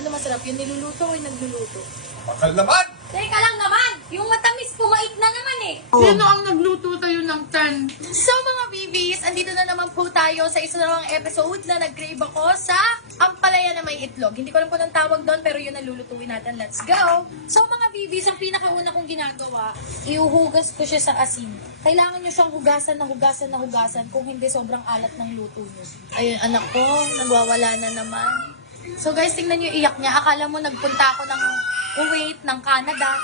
Ano masarap? Yung niluluto o yung nagluluto? Bakal naman! Teka lang naman! Yung matamis, pumait na naman eh! Sino ang nagluto sa'yo ng 10? So mga bibis, andito na naman po tayo sa isa namang episode na nag-crave ako sa ampalaya na may itlog. Hindi ko alam kung anong tawag doon, pero yun ang lulutuin natin. Let's go! So mga bibis, ang pinakauna kong ginagawa, iuhugas ko siya sa asin. Kailangan nyo siyang hugasan na hugasan na hugasan kung hindi sobrang alat ng luto nyo. Ayun, anak ko, nagwawala na naman. So guys, tingnan nyo iyak niya. Akala mo nagpunta ako ng Kuwait, ng Canada.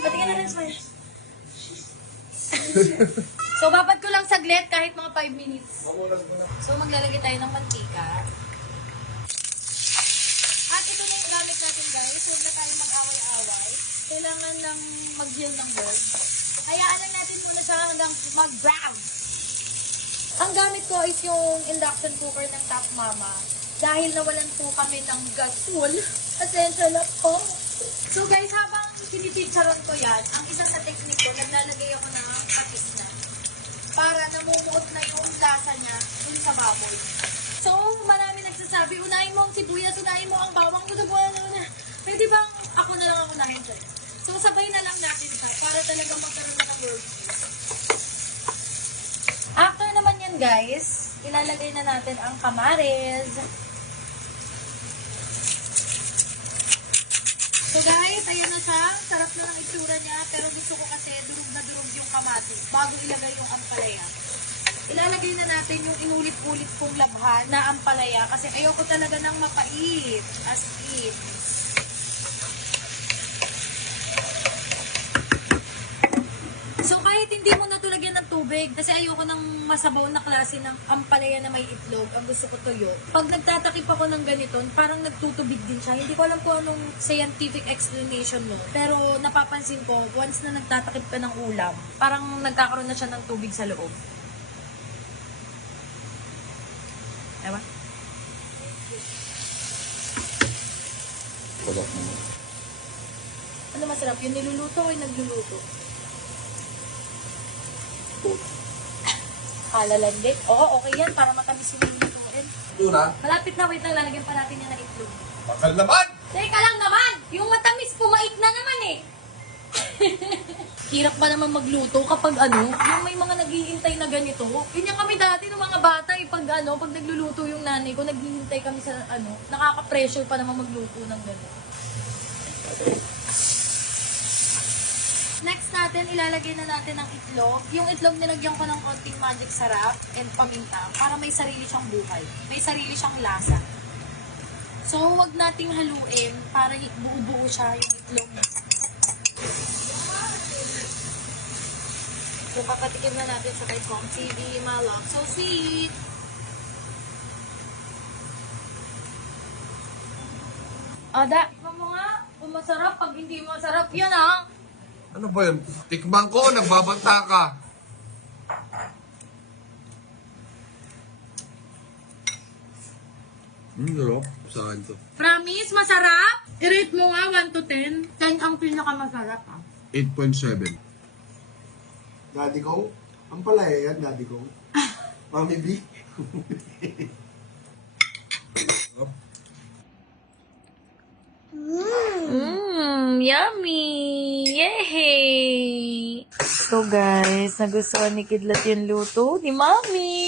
Pati ka na rin, smile. So, babad ko lang saglit kahit mga 5 minutes. So, maglalagay tayo ng mantika. At ito na yung gamit natin, guys. Huwag na tayo mag-away-away. Kailangan lang mag-heal ng bird. Hayaan lang natin muna siya hanggang mag-brown. Ang gamit ko is yung induction cooker ng Top Mama. Dahil nawalan po kami ng gasol, asensya na po. So guys, habang pinipicturean ko yan, ang isa sa technique ko, naglalagay ako ng atis na para namumuot na yung lasa niya dun sa baboy. So, marami nagsasabi, unahin mo ang sibuyas, unahin mo ang bawang, unahin mo na. Pwede bang ako na lang ang unahin dyan? So, sabay na lang natin siya para talaga magkaroon ng work. After naman yan guys, ilalagay na natin ang kamares. So guys, ayan na siya. Sarap na ng itsura niya. Pero gusto ko kasi durog na durog yung kamatis bago ilagay yung ampalaya. Ilalagay na natin yung inulit-ulit kong labhan na ampalaya kasi ayoko talaga ng mapait. As in. So kahit hindi mo na tulagyan ng tubig, kasi ayoko ng masabaw na klase ng ampalaya na may itlog, ang gusto ko tuyo. Pag nagtatakip ako ng ganito, parang nagtutubig din siya. Hindi ko alam kung anong scientific explanation mo. Pero napapansin ko, once na nagtatakip ka ng ulam, parang nagkakaroon na siya ng tubig sa loob. Ewan? Ano masarap? Yung niluluto o yung nagluluto? Kalalandik? Oo, okay yan. Para matamis yung nilulutuin. Ito na. Malapit na. Wait lang. Lalagyan pa natin yan ng itlog. Bakal naman! Teka lang naman! Yung matamis, pumait na naman eh. Hirap ba naman magluto kapag ano, yung may mga naghihintay na ganito. Ganyan kami dati ng mga bata eh, pag nagluluto yung nanay ko, naghihintay kami sa nakaka-pressure pa naman magluto ng ganito. Next natin, ilalagay na natin ang itlog. Yung itlog nilagyan ko ng konting magic sarap and paminta para may sarili siyang buhay. May sarili siyang lasa. So, huwag nating haluin para buo-buo siya yung itlog. So, papatikim na natin sa kay Kong TV, Malak. So sweet! Ada, tikman mo nga. Kung masarap, pag hindi masarap, yan ah. Ano ba yan? Tikman ko, nagbabanta ka. Sarap. Saan to? Promise, masarap? I-rate mo nga 1 to 10. 10 ang pinakamasarap ah. 8.7. Daddy Kong? Ang palaya yan, Daddy Kong. Mami B? Yummy! Yay! So guys, nagustuhan ni Kidlat yung luto ni Mami.